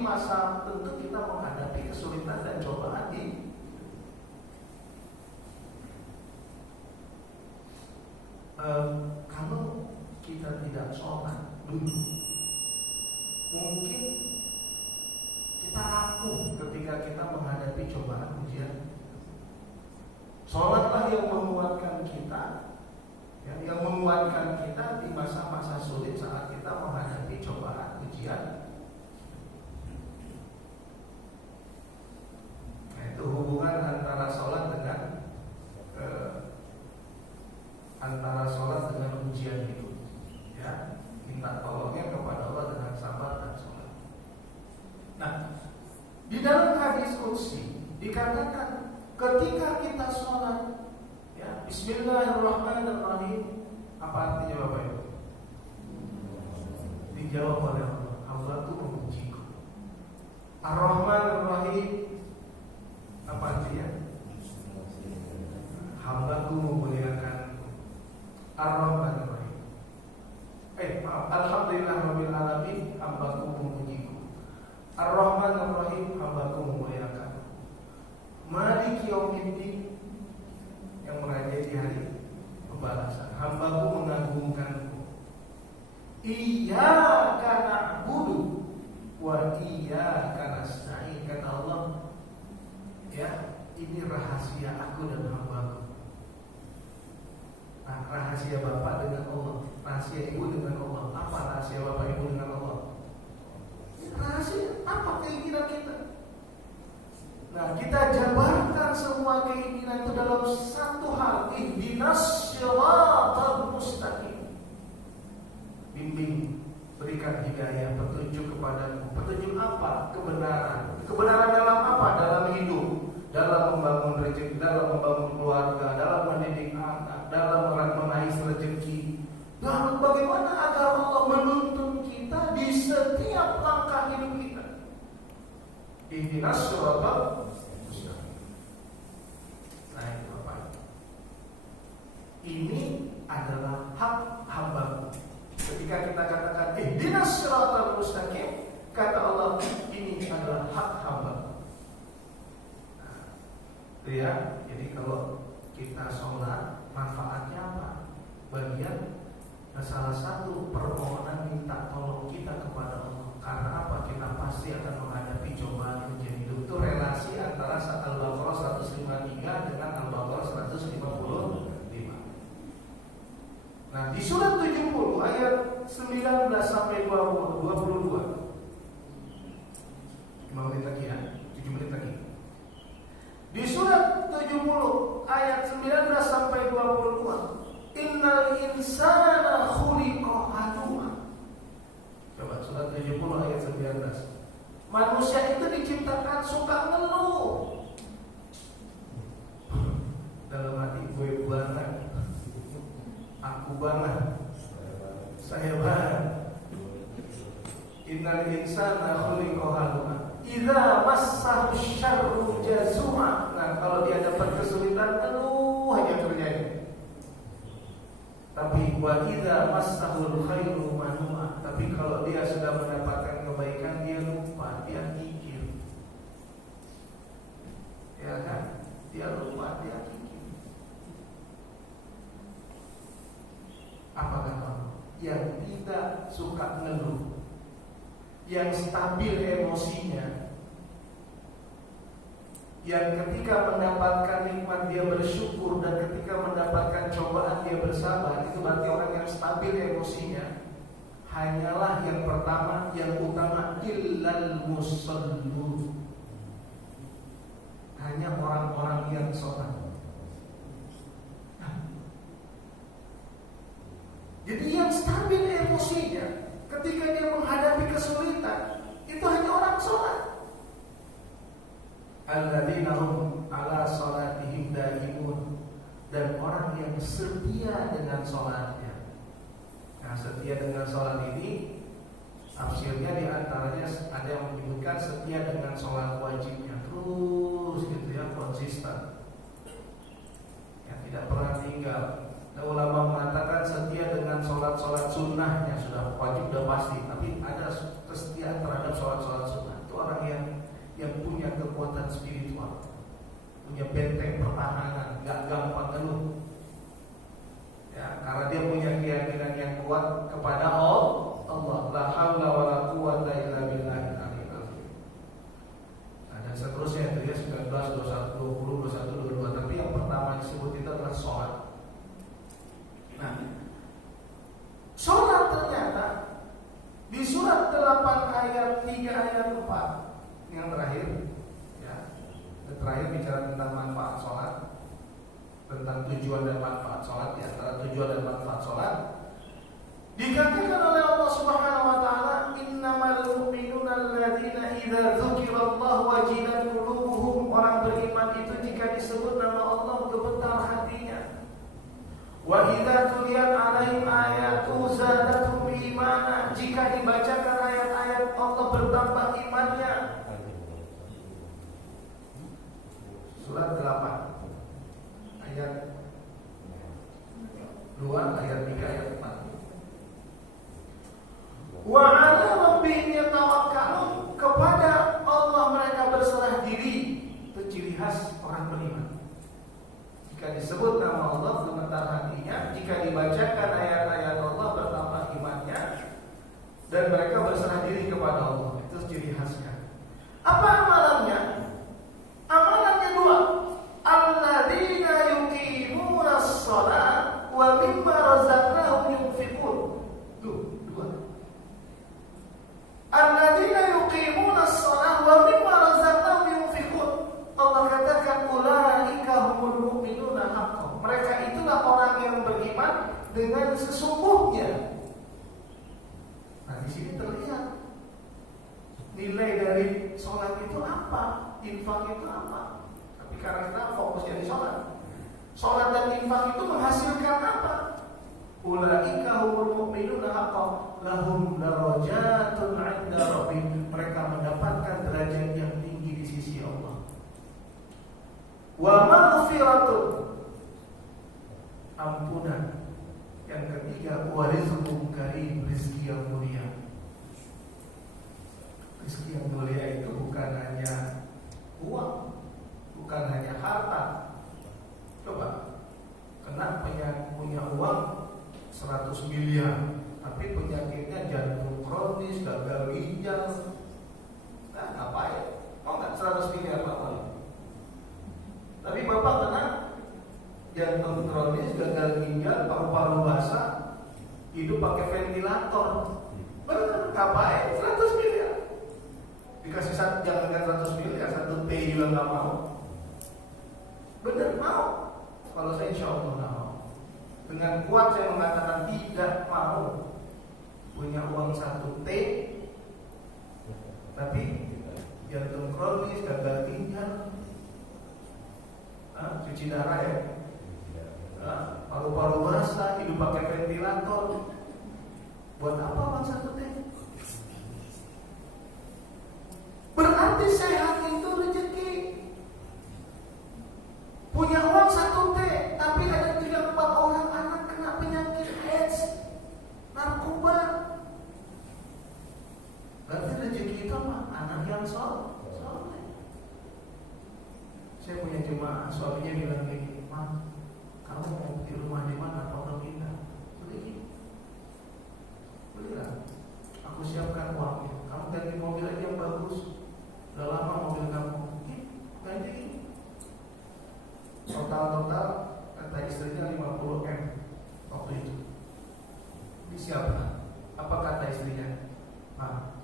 masa tentu kita menghadapi kesulitan dan cobaan di kalau kita tidak sholat dulu, mungkin kita rapuh ketika kita menghadapi cobaan ujian. Sholatlah yang menguatkan kita, yang menguatkan kita di masa-masa sulit saat kita menghadapi cobaan ujian. Nah, itu hubungan antara sholat dengan ujian itu, ya, minta tolongnya kepada Allah dengan sabar dan sholat. Nah, di dalam hadis qudsi dikatakan ketika kita sholat, ya, Bismillahirrahmanirrahim, apa artinya Bapak Ibu? Dijawab oleh Allah, hambaku memujiku. Ar-Rahmanirrahim, apa artinya? Hambaku memuliakanku. Ar-Rahmanirrahim, Alhamdulillahirabbil alamin, hambaku memujiku. Ar-Rahmanirrahim, hambaku memuliakanku. Maliki yaumiddin, yang merajai di hari pembalasan, hambaku mengagungkanku. Iyyaka na'budu wa iyyaka nasta'in, kata Allah, ya, ini rahasia aku dan hambaku. Nah, rahasia Bapak dengan Allah, rahasia Ibu dengan Allah. Apa rahasia Bapak Ibu dengan Allah? Rahasia apa? Keinginan kita. Nah, kita jabarkan semua keinginan itu dalam satu hal, ihdinas shiratal mustaqim. Bimbing, berikan hidayah, petunjuk kepadaku. Petunjuk apa? Kebenaran. Kebenaran dalam apa? Dalam hidup, dalam membangun rezeki, dalam membangun keluarga, dalam mendidik anak, dalam mengais rezeki. Dan bagaimana agar Allah menuntun kita di setiap langkah hidup kita. Ihdinas shiratal mustaqim. Nah, itu Bapak. Ini adalah hak hamba. Ketika kita katakan ihdinas shiratal mustaqim, kata Allah, ini adalah hak hamba. Nah, itu ya. Jadi kalau kita sholat, manfaatnya apa? Bagian salah satu permohonan minta tolong kita kepada Allah. Karena apa? Kita pasti akan menghadapi cobaan ujian hidup. Itu relasi antara Al-Baqarah 153 dengan Al-Baqarah 155. Nah, di surat 70 ayat 19 sampai 22. 5 menit lagi ya, 7 menit lagi. Di surat 70 ayat 19 sampai 22. Innal insana khuliqa halu'a. Coba surat 70 ayat 19. Manusia itu diciptakan suka ngeluh. Dalam hati, gue banget, aku banget, saya banget. Innal insana khuliqa halu'a. Idza massahu syarru jazuma. Nah, kalau dia dapat kesulitan, ngeluh aja terjadi. Tapi wa idza massahul khairu manua. Tapi kalau dia sudah mendapatkan kebaikan, dia lupa, dia kikir. Ya kan? Dia lupa, dia kikir. Apa kata? Yang tidak suka ngeluh, yang stabil emosinya, yang ketika mendapatkan nikmat dia bersyukur, dan ketika mendapatkan cobaan dia bersabar, itu berarti orang yang stabil emosinya. Hanyalah yang pertama, yang utama, illal musallun, hanya orang-orang yang sholat. Jadi yang stabil emosinya ketika dia menghadapi kesulitan, itu hanya orang sholat. Alladzina hum ala sholatihim daimun, dan orang yang setia dengan sholatnya. Nah, setia dengan sholat ini tafsirnya diantaranya ada yang menyebutkan setia dengan sholat wajibnya terus gitu ya, konsisten, ya, tidak pernah tinggal. Nah, ulama mengatakan setia dengan sholat sunnahnya, sudah wajib, sudah pasti, tapi ada kesetiaan terhadap sholat sunnah. Itu orang yang punya kekuatan spiritual, punya benteng pertahanan, gak gampang ngeluh. Ya, karena dia punya keyakinan yang kuat kepada Allah. La haula wala quwata illa billahil aliyil azim. Nah, dan seterusnya itu ya 19, 21, 20, 21, 22. Tapi yang pertama disebut itu adalah sholat. Nah, sholat ternyata di surat 8 ayat 3 ayat 4 yang terakhir, ya, yang terakhir bicara tentang manfaat sholat, tentang tujuan dan manfaat sholat. Di antara tujuan dan manfaat sholat dikatakan oleh Allah Subhanahu wa taala, innamal mu'minuna alladzina idza dzukirallahu wajilat qulubuhum. Orang beriman itu jika disebut nama Allah gemetar hatinya. Wa idza tuliyat 'alaihim ayatu zadatuhum imana. Jika dibacakan ayat-ayat Allah bertambah imannya. Surat 8 ayat 2, ayat 3, ayat 4. Wa 'ala rabbihim yatawakkalun. Kepada Allah mereka berserah diri. Itu ciri khas orang beriman. Jika disebut nama Allah gemetar hatinya, jika dibacakan ayat-ayat Allah bertambah imannya, dan mereka berserah diri kepada Allah. Itu ciri khasnya. Apa amalannya? Amalannya 2. Alladzina yuqimunas shalah wa mimma razaqnahum yunfiqun. Tuh, 2. Alladzina yuqimunas shalah wa mimma razaqnahum yunfiqun. Allah katakan ulaika humul mu'minuna haqqan. Mereka itulah orang yang beriman dengan sesungguhnya. Nah, di sini terlihat nilai dari sholat itu apa, infak itu apa. Tapi karena kita fokusnya di sholat, sholat dan infak itu menghasilkan apa? Ulaika humul mu'minuna haqqan lahum darajatun 'inda rabbihim. Mereka mendapatkan derajat yang tinggi di sisi Allah. Wa maghfiratun, ampunan. Yang ketiga, wa rizqun karim, rezeki yang mulia. Rezeki yang mulia itu bukan hanya uang, bukan hanya harta. Coba, kena punya uang 100 miliar, tapi penyakitnya jantung kronis, gagal ginjal. Nah, ngapain? Mau nggak 100 miliar Pak? Tapi Bapak kena jantung kronis, gagal ginjal, paru-paru basah, hidup pakai ventilator. Benar, ngapain? 100 miliar. Dikasih jangan 100 miliar, 1 T juga nggak mau. Benar mau? Kalau saya insya Allah nggak mau. Dengan kuat saya mengatakan tidak mau punya uang 1 T, tapi jantung kronis, gagal ginjal, cuci darah ya, paru-paru basah, hidup pakai ventilator. Buat apa uang 1 T? Berarti sehat itu rezeki. Punya uang 1 T, tapi ada 3-4 orang anak kena penyakit AIDS, narkoba. Berarti rezeki itu apa? Anak yang soleh. Saya punya jemaah, suaminya bilang gini, "Ma, kamu mau di rumah di mana? Apa mau pindah? Belilah. Aku siapkan uangnya. Kamu ganti mobil aja yang bagus. Udah lama mobil kamu. Ganti ini. Total kata istrinya 50 M waktu itu. Ini siapa? Apa kata istrinya? Ma,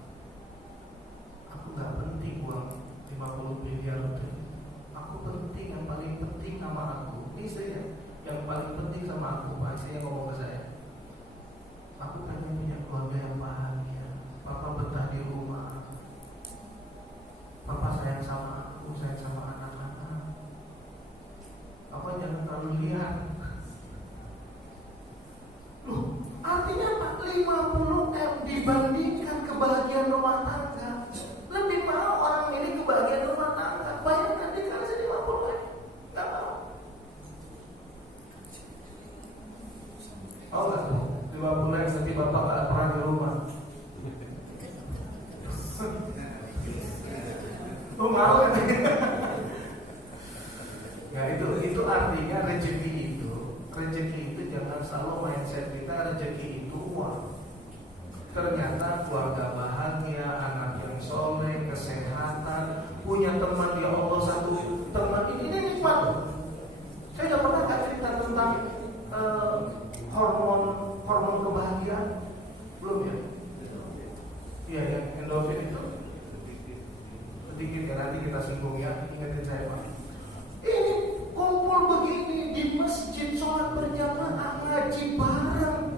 aku gak penting uang 50 miliar itu. Aku penting, yang paling penting sama aku. Ini istrinya, yang paling penting sama aku. Pak, istrinya ngomong ke saya, aku pengen punya keluarga yang bahagia. Papa betah di rumah. Oh mau kan? Ya itu artinya rezeki itu jangan selalu mindset kita rezeki itu uang. Ternyata keluarga bahagia, anak yang soleh, kesehatan, punya teman ya Allah satu teman ini nikmat loh. Saya udah pernah gak cerita tentang hormon kebahagiaan? Belum ya? Iya ya, endorfin itu sedikit ya, nanti kita singgung ya. Ingatin saya Pak. Ini kumpul begini di masjid, sholat berjamaah, ngaji bareng,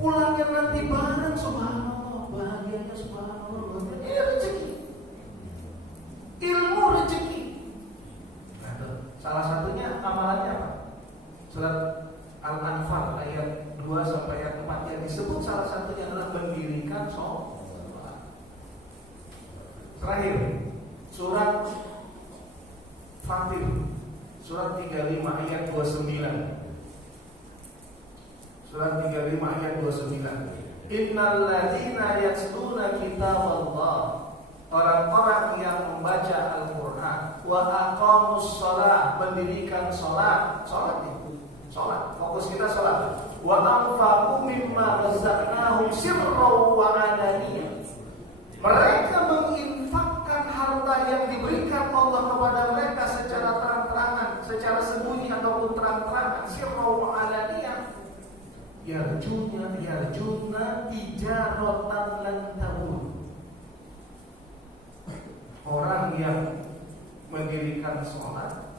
pulangnya nanti bareng, subhanallah, bahagianya subhanallah. Ini rezeki, ilmu rezeki. Nah, tuh. Salah satunya amalannya apa? Surat Al-Anfal ayat 2 sampai ayat 4 yang disebut salah satunya adalah mendirikan sholat. Terakhir, surat Fatir, surat 35 ayat 29. Surat 35 ayat 29. Innal ladzina yatluna kitaballah, orang-orang yang membaca Al-Qur'an, wa aqamus shalah, mendirikan salat, salat, fokus kita salat. Wa anfaqu mimma razaqnahum sirran wa alaniyah. Mereka menginfakkan harta yang diberikan Allah kepada mereka secara terang-terangan, secara sembunyi ataupun terang-terangan, sirran wa alaniyah. Yarjuna tijaratan lan tabur. Orang yang mendirikan sholat,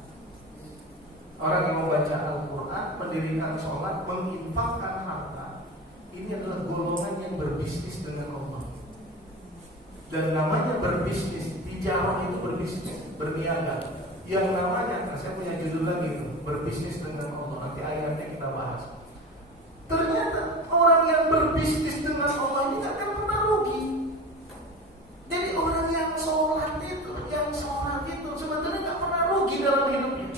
orang yang membaca Al-Quran, mendirikan sholat, menginfakkan harta, ini adalah golongan yang berbisnis dengan Allah. Dan namanya berbisnis, tijarah itu berbisnis, berniaga. Yang namanya, saya punya judul lagi itu, berbisnis dengan Allah. Nanti ayatnya kita bahas. Ternyata orang yang berbisnis dengan Allah ini tidak akan pernah rugi. Jadi orang yang sholat itu sebetulnya tidak pernah rugi dalam hidupnya.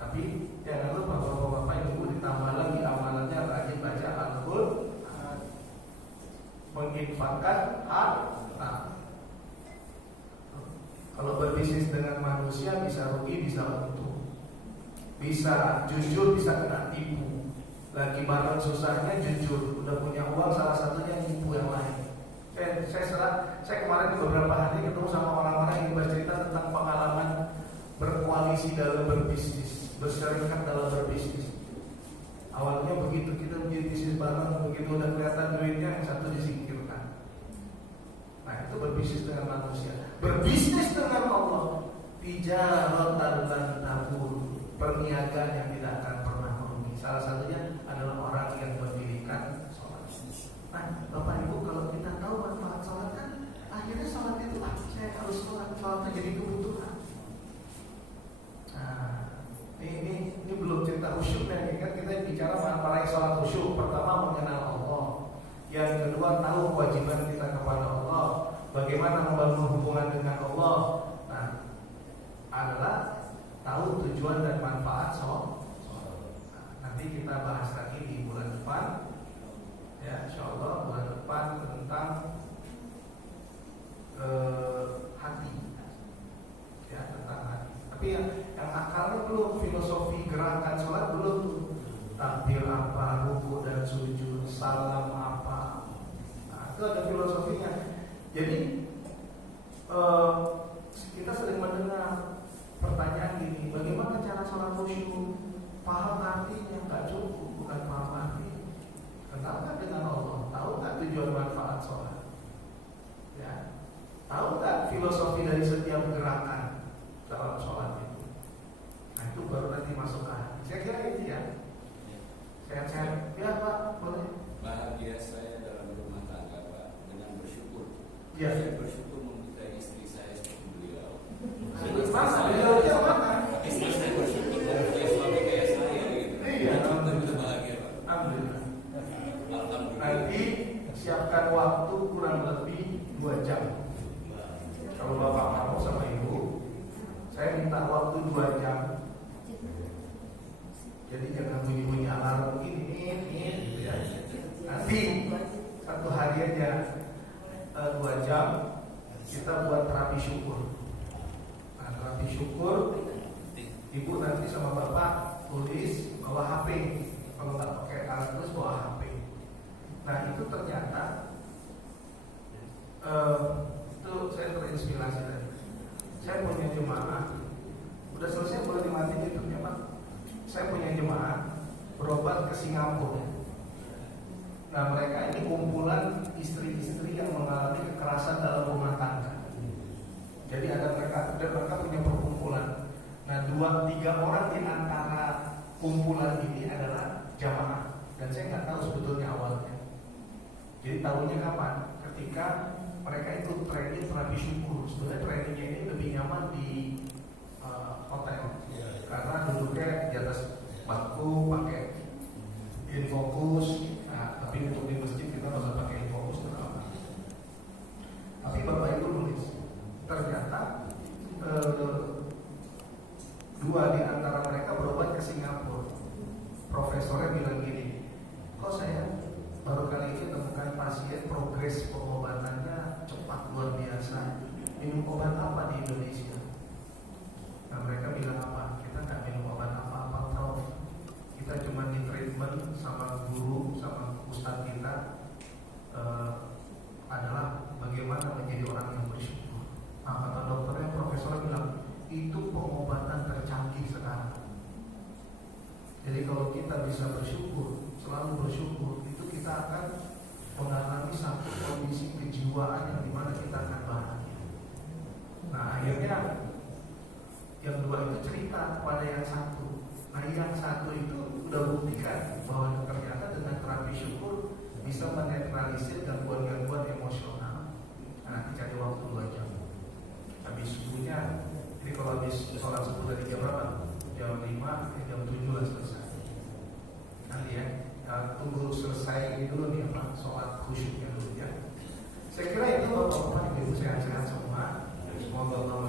Tapi jangan lupa bapak-bapak ibu ditambah lagi amalannya rajin baca Al-Quran, menginfakkan harta. Kalau berbisnis dengan manusia bisa rugi, bisa untung, bisa jujur, bisa kena tipu. Lagi bareng susahnya jujur, udah punya uang salah satunya nipu yang lain. Saya kemarin beberapa hari ketemu sama orang-orang yang bercerita tentang pengalaman berkoalisi dalam berbisnis, bersyarikat dalam berbisnis. Awalnya begitu kita bikin bisnis bareng, begitu udah kelihatan duitnya yang satu disingkirkan. Nah itu berbisnis dengan manusia. Berbisnis dengan Allah, tijaratan lan tabur, perniagaan yang tidak akan pernah merugi. Salah satunya adalah orang yang mendirikan sholat. Nah, Bapak Ibu, kalau kita tahu manfaat sholat kan, akhirnya sholat itu saya harus sholat jadi kebutuhan. Nah, ini belum cerita khusyuknya, kan kita bicara para yang sholat khusyuk. Pertama mengenal Allah, yang kedua tahu kewajiban kita kepada Allah, bagaimana membangun hubungan dengan Allah. Nah, adalah tahu tujuan dan manfaat sholat. Nanti kita bahas lagi di bulan depan, ya insyaallah bulan depan tentang hati, ya tentang hati. Tapi yang akalnya belum, filosofi gerakan sholat belum tuh. Takbir apa, ruku dan sujud, salam apa, nah, itu ada filosofinya. Jadi kita sering mendengar pertanyaan gini, bagaimana cara sholat khusyuk? Paham artinya, nggak cukup, bukan paham artinya. Kenal nggak dengan Allah? Tahu nggak tujuan manfaat sholat? Ya, tahu nggak filosofi dari setiap gerakan dalam sholat itu? Nah itu baru nanti masuk ke hati. Saya kira itu ya. Sehat-sehat, ya Pak, boleh. Bahagia saya dalam rumah tangga Pak dengan bersyukur. Ya. Saya bersyukur mempunyai istri saya seperti beliau. Mana beliaunya mana? Istri saya bersyukur mempunyai suami kayak saya gitu. Iya. Kita bahagia Pak. Alhamdulillah. Alhamdulillah. Nanti siapkan waktu kurang lebih 2 jam. Kalau Bapak mau sama Ibu, saya minta waktu 2 jam. Jadi jangan bunyi-bunyi alarm ini gitu ya. Nanti satu hari aja 2 jam kita buat terapi syukur. Nah, terapi syukur, ibu nanti sama bapak tulis bawa HP. Kalau nggak pakai alat tulis bawa HP. Nah itu ternyata itu saya terinspirasi tadi. Saya punya jemaah, udah selesai boleh dimatiin itu ya Pak. Saya punya jemaah berobat ke Singapura. Nah mereka ini kumpulan istri-istri yang mengalami kekerasan dalam rumah tangga. Jadi ada mereka punya perkumpulan. Nah 2-3 orang di antara kumpulan ini adalah jamaah. Dan saya nggak tahu sebetulnya awalnya. Jadi tahunya kapan? Ketika mereka itu training terapi syukur. Sebenarnya trainingnya ini lebih nyaman di hotel, karena duduknya di atas bangku pakai infokus. Nah, tapi untuk di masjid kita nggak usah pakai infokus kenapa? Tapi bapak itu nulis, ternyata 2 di antara mereka berobat ke Singapura. Profesornya bilang gini, kok saya baru kali ini temukan pasien progres pengobatannya cepat luar biasa. Minum obat apa di Indonesia? Nah mereka bilang apa? Kita nggak minum obat apa-apa, Prof. Kita cuma di treatment sama guru, sama ustadz kita adalah bagaimana menjadi orang yang bersyukur. Nah kata dokternya, profesor bilang itu pengobatan tercanggih sekarang. Jadi kalau kita bisa bersyukur, selalu bersyukur, itu kita akan mengalami satu kondisi kejiwaan yang dimana kita akan bahagia. Nah akhirnya yang 2 itu cerita pada yang 1. Nah yang 1 itu udah buktikan bahwa ternyata dengan terapi syukur bisa menetralisir gangguan-gangguan emosional. Nah nanti cari waktu 2 jam. Habis subuhnya, jadi kalau habis sholat subuh dari jam berapa? Jam 5, jam 7 lah selesai. Nanti ya, tunggu selesai ini dulu nih apa, sholat khusyuknya dulu ya. Saya kira itu Bapak-bapak, Ibu sehat-sehat semua. Semoga Allah